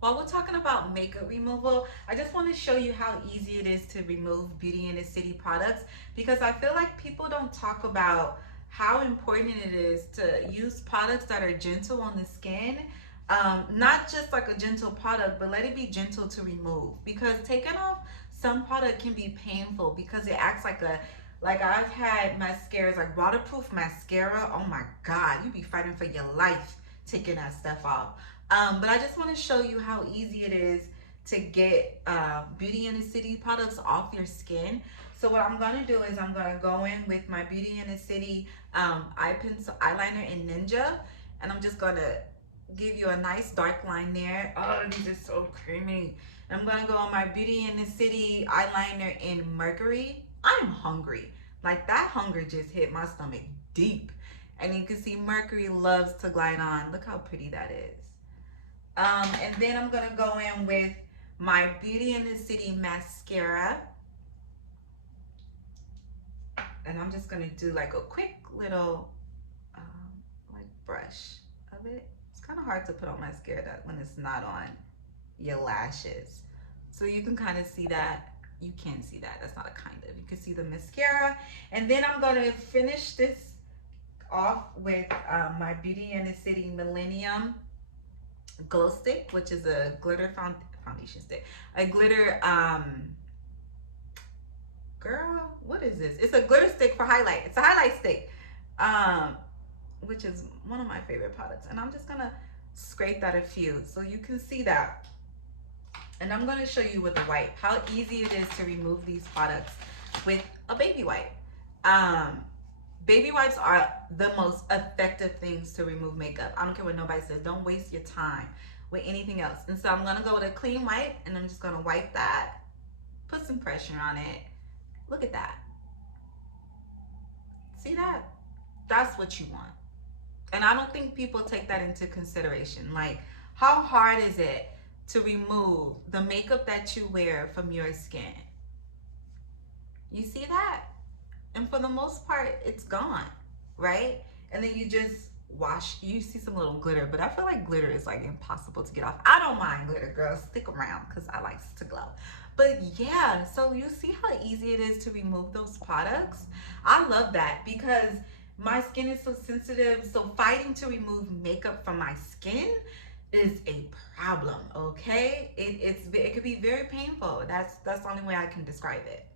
While we're talking about makeup removal, I just want to show you how easy it is to remove Beauty in the City products, because I feel like people don't talk about how important it is to use products that are gentle on the skin. Not just like a gentle product, but let it be gentle to remove, because taking off some product can be painful because it acts like a, like I've had mascaras, like waterproof mascara. Oh my God, you be fighting for your life taking that stuff off. But I just want to show you how easy it is to get Beauty in the City products off your skin. So what I'm going to do is I'm going to go in with my Beauty in the City eye pencil eyeliner in Ninja. And I'm just going to give you a nice dark line there. Oh, these are so creamy. And I'm going to go on my Beauty in the City eyeliner in Mercury. I'm hungry. Like, that hunger just hit my stomach deep. And you can see Mercury loves to glide on. Look how pretty that is. And then I'm gonna go in with my Beauty in the City mascara, and I'm just gonna do like a quick little like brush of it. It's kind of hard to put on mascara that when it's not on your lashes, so you can kind of see that. You can see that. That's not a kind of. You can see the mascara, and then I'm gonna finish this off with my Beauty in the City Millennium glow stick, which is a glitter foundation stick, a glitter girl, what is this? It's a glitter stick for highlight. It's a highlight stick, which is one of my favorite products. And I'm just gonna scrape that a few so you can see that. And I'm gonna show you with a wipe how easy it is to remove these products with a baby wipe. Baby wipes are the most effective things to remove makeup. I don't care what nobody says. Don't waste your time with anything else. And so I'm gonna go with a clean wipe, and I'm just gonna wipe that, put some pressure on it. Look at that. See that? That's what you want. And I don't think people take that into consideration. Like, how hard is it to remove the makeup that you wear from your skin? You see that? And for the most part, it's gone, right? And then you just wash. You see some little glitter, but I feel like glitter is like impossible to get off. I don't mind glitter, girls. Stick around because I like to glow. But yeah, so you see how easy it is to remove those products. I love that because my skin is so sensitive. So fighting to remove makeup from my skin is a problem, okay? It could be very painful. That's the only way I can describe it.